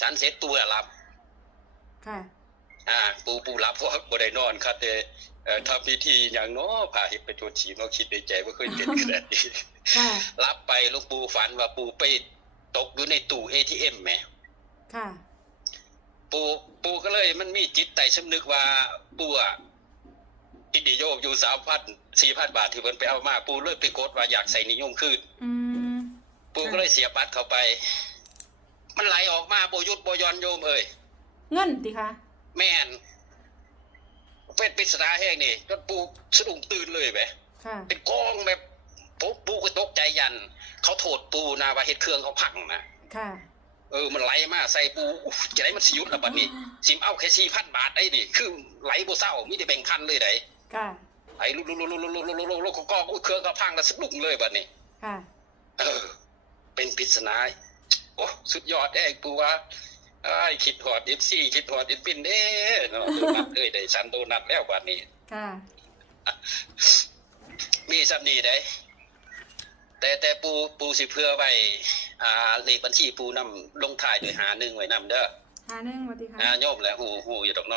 สันเสร็จปูหลับค่ะปูหลับเพราะบ่ได้นอนครับแต่ทำพิธีอย่างน้อพาเฮ็ดไปตรวจฉี่มาคิดในใจว่าเคยเป็นขนาดนี้หลับไปหลวงปู่ฝันว่าปูไปตกอยู่ในตู้ ATM แหมค่ะปูก็เลยมันมีจิตใต้สำนึกว่าปูอินดิโยกอยู่ 3,000 4,000 บาทที่เพิ่นไปเอามาปูเลยไปกดว่าอยากใส่นิยมคืนปูก็เลยเสียบัตรเข้าไปมันไหลออกมาบ่หยุดบ่หย่อนโยมเอ้ยเงินติคะแม่นเป็นปริศนาแห้งนี่จนปูสะดุ้งตื่นเลยแหมเป็นกองแบบปูก็ตกใจยันเขาโทษปูนะว่าเฮ็ดเครื่องเขาพังนะค่ะมันไหลมาใส่ปูจะได้มันสิหยุดล่ะบัดนี้สิเอาแค่ 4,000 บาทได้นี่คือไหลบ่เศร้ามีแต่แบ่งพันเลยได้ค่ะไหลลุๆๆๆๆๆก็เครื่องเขาพังแล้วสะดุ้งเลยบัดนี้ค่ะเป็นปริศนาโอ้สุดยอดแอ้ปูว่าคิดฮอด FC คิดฮอดปินเด้เนาะโดนัทเลยได้ซันโดนัทแล้วบัดนี้ค่ะมีซับนี้ได้แต่ปูสิเพื่อไว้เลขบัญชีปูนำลงท้ายด้วย51ไว้นำเด้อ51ว่าติคะโยมแหละฮู้อยู่ดอกเนาะ